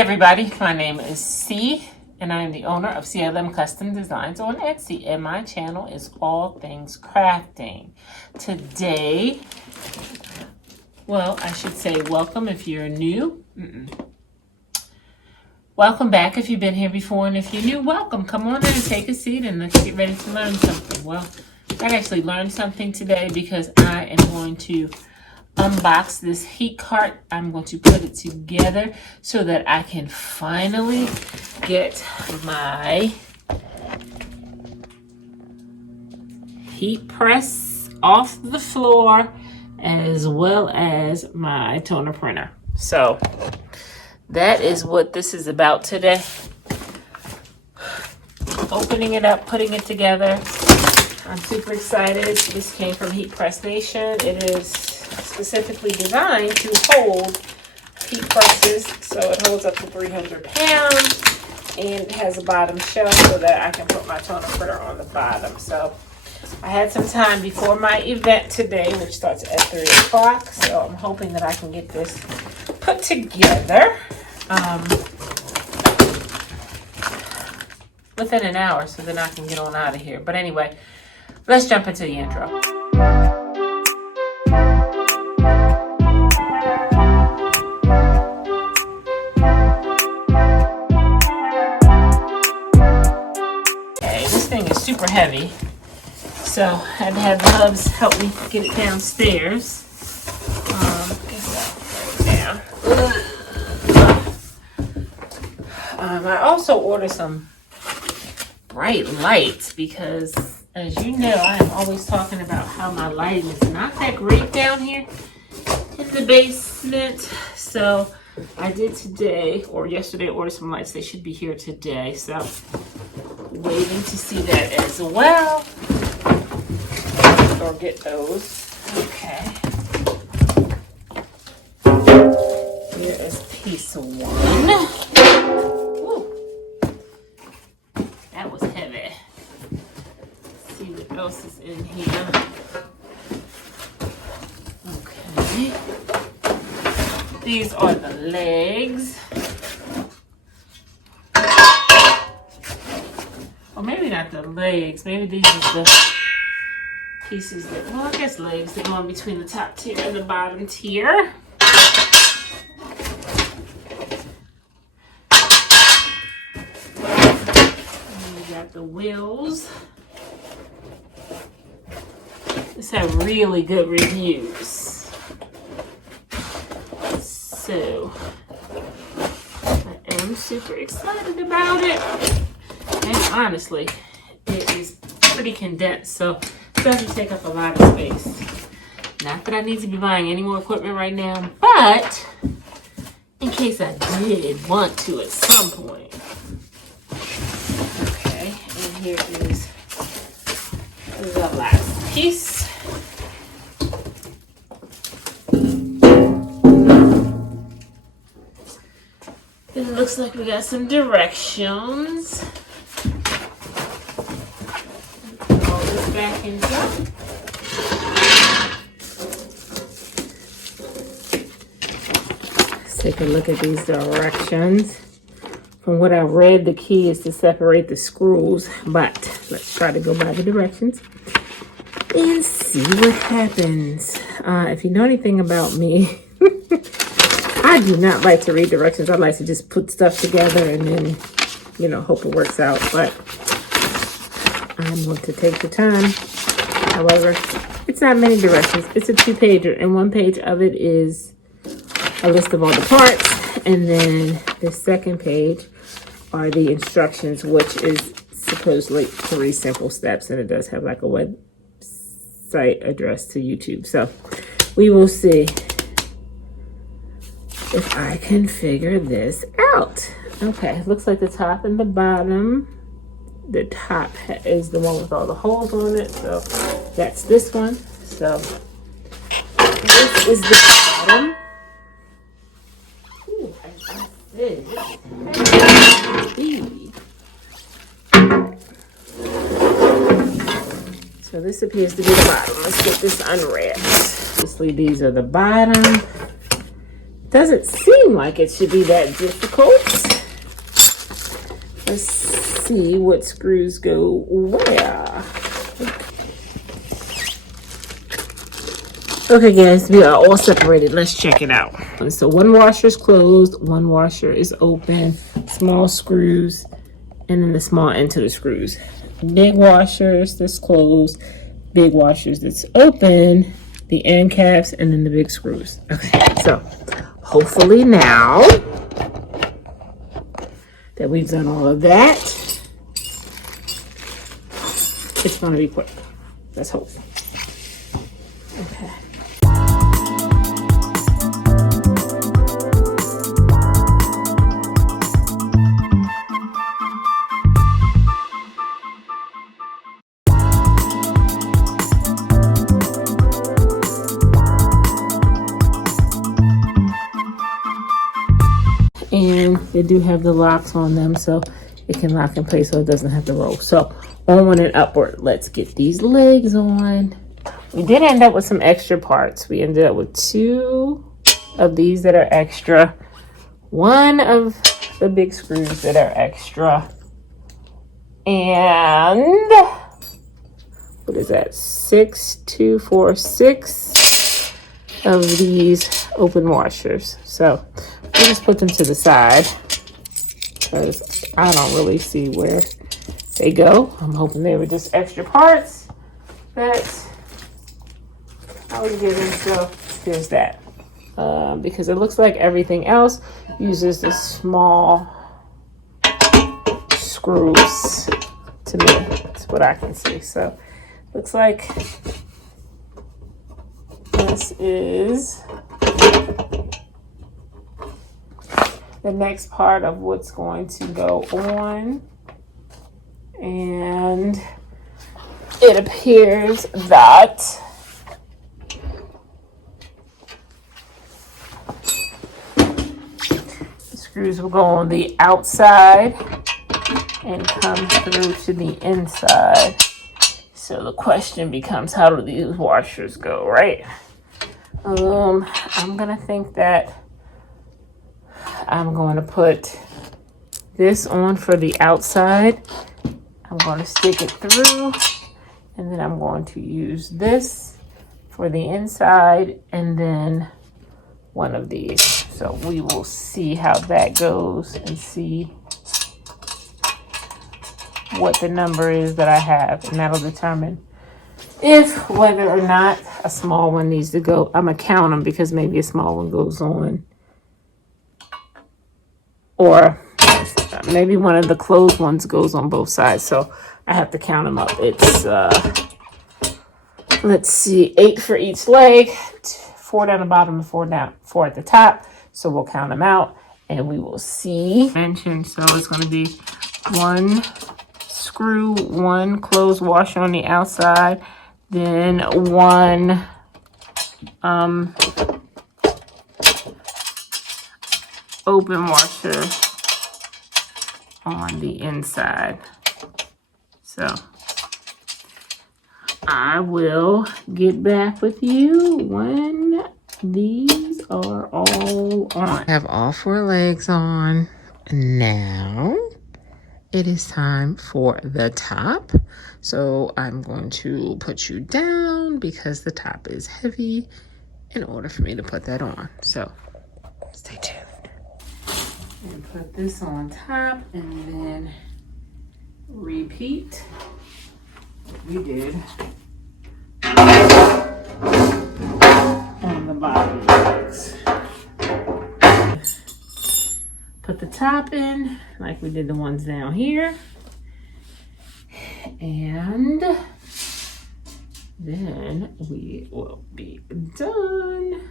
everybody, my name is C, and I am the owner of CLM Custom Designs on Etsy, and my channel is all things crafting. Today, well, I should say welcome if you're new. Welcome back if you've been here before, and if you're new, welcome. Come on in and take a seat, and let's get ready to learn something. Well, I actually learned something today because I am going to unbox this heat cart. I'm going to put it together so that I can finally get my heat press off the floor as well as my toner printer. So that is what this is about today. Opening it up, putting it together. I'm super excited. This came from Heat Press Nation. It is specifically designed to hold heat presses, so it holds up to 300 pounds, and it has a bottom shelf so that I can put my toner printer on the bottom. So I had some time before my event today, which starts at 3 o'clock, so I'm hoping that I can get this put together within an hour, so then I can get on out of here. But anyway, let's jump into the intro. Super heavy, so I had to have the hubs help me get it downstairs. I also ordered some bright lights because, as you know, I am always talking about how my lighting is not that great down here in the basement. So I did today, or yesterday, order some lights. They should be here today. So waiting to see that as well, or get those. Okay, here is piece one. Woo. That was heavy. Let's see what else is in here. Okay, these are the legs. Or maybe not the legs. Maybe these are the pieces that, well, I guess legs that go in between the top tier and the bottom tier. And we got the wheels. This had really good reviews. So I am super excited about it. And honestly, it is pretty condensed, so it doesn't take up a lot of space. Not that I need to be buying any more equipment right now, but in case I did want to at some point. Okay, and here is the last piece. It looks like we got some directions. Back in here. Let's take a look at these directions. From what I read, the key is to separate the screws, but let's try to go by the directions and see what happens. If you know anything about me, I do not like to read directions. I like to just put stuff together and then, you know, hope it works out. But I'm going to take the time. However, it's not many directions. It's a 2-pager, and 1 page of it is a list of all the parts, and then the second page are the instructions, which is supposedly 3 simple steps, and it does have like a website address to YouTube. So we will see if I can figure this out. Okay, looks like the top and the bottom. The top is the one with all the holes on it, so that's this one. So this is the bottom. Ooh, as I said, so this appears to be the bottom. Let's get this unwrapped. Obviously, these are the bottom. Doesn't seem like it should be that difficult. Let's see what screws go where. Okay guys, we are all separated. Let's check it out. So one washer is closed, one washer is open, small screws, and then the small end to the screws. Big washers that's closed, big washers that's open, the end caps, and then the big screws. Okay, so hopefully now that we've done all of that, it's gonna be quick. Let's hope. Okay. And they do have the locks on them, so it can lock in place so it doesn't have to roll. So onward and upward. Let's get these legs on. We did end up with some extra parts. We ended up with 2 of these that are extra, 1 of the big screws that are extra, and what is that? 6, 2, 4, 6 of these open washers. So we'll just put them to the side because I don't really see where they go. I'm hoping they were just extra parts that I was given. So there's that. Because it looks like everything else uses the small screws to me. That's what I can see. So looks like this is the next part of what's going to go on, and it appears that the screws will go on the outside and come through to the inside. So the question becomes, how do these washers go, right? I'm gonna think that I'm going to put this on for the outside. I'm going to stick it through, and then I'm going to use this for the inside, and then one of these. So we will see how that goes and see what the number is that I have, and that'll determine if whether or not a small one needs to go. I'm gonna count them because maybe a small one goes on, or maybe one of the closed ones goes on both sides. So I have to count them up. It's let's see, 8 for each leg, 4 down the bottom and 4 at the top. So we'll count them out and we will see. So it's going to be 1 screw, 1 closed washer on the outside, then 1 open washer on the inside. So I will get back with you when these are all on. I have all 4 legs on. Now it is time for the top. So I'm going to put you down because the top is heavy in order for me to put that on. So stay tuned. And put this on top and then repeat what we did on the bottom legs. Put the top in like we did the ones down here, and then we will be done.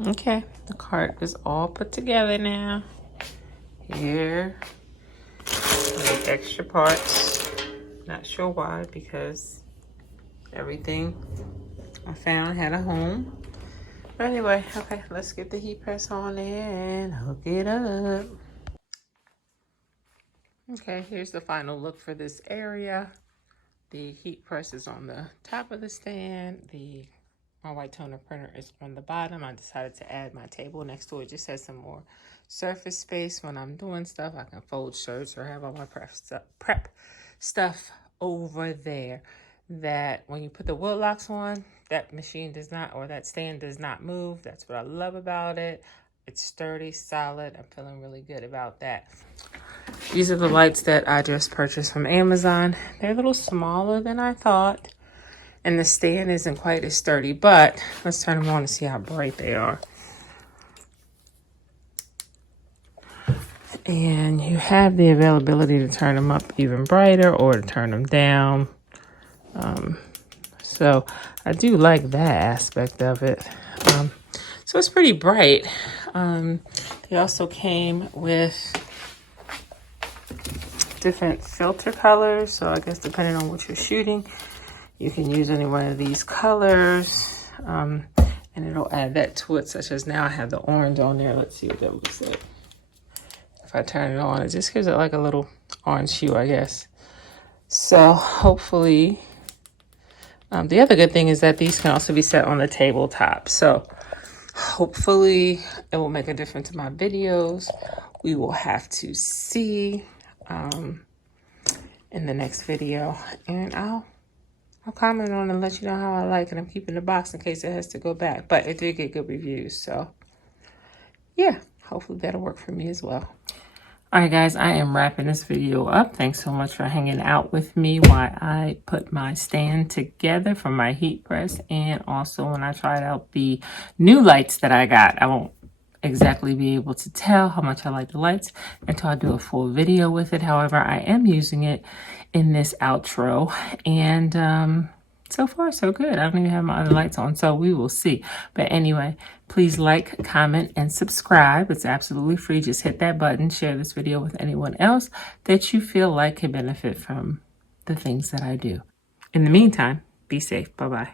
Okay, the cart is all put together now. Here, the extra parts. Not sure why, because everything I found had a home. But anyway, okay, let's get the heat press on there and hook it up. Okay, here's the final look for this area. The heat press is on the top of the stand. My white toner printer is on the bottom. I decided to add my table next to it. Just has some more surface space when I'm doing stuff. I can fold shirts or have all my prep stuff over there. That when you put the wood locks on, that machine does not, or that stand does not move. That's what I love about it. It's sturdy, solid. I'm feeling really good about that. These are the lights that I just purchased from Amazon. They're a little smaller than I thought. And the stand isn't quite as sturdy, but let's turn them on to see how bright they are. And you have the availability to turn them up even brighter or to turn them down. So I do like that aspect of it. So it's pretty bright. They also came with different filter colors. So I guess depending on what you're shooting, you can use any one of these colors. And it'll add that to it, such as now I have the orange on there. Let's see what that looks like. If I turn it on, it just gives it like a little orange hue, I guess. So hopefully, the other good thing is that these can also be set on the tabletop. So hopefully it will make a difference in my videos. We will have to see in the next video. And I'll comment on it and let you know how I like it. I'm keeping the box in case it has to go back. But it did get good reviews. So yeah, hopefully that'll work for me as well. All right, guys, I am wrapping this video up. Thanks so much for hanging out with me while I put my stand together for my heat press. And also when I tried out the new lights that I got. I won't exactly be able to tell how much I like the lights until I do a full video with it. However, I am using it in this outro. And so far, so good. I don't even have my other lights on, so we will see. But anyway, please like, comment, and subscribe. It's absolutely free. Just hit that button. Share this video with anyone else that you feel like can benefit from the things that I do. In the meantime, be safe. Bye-bye.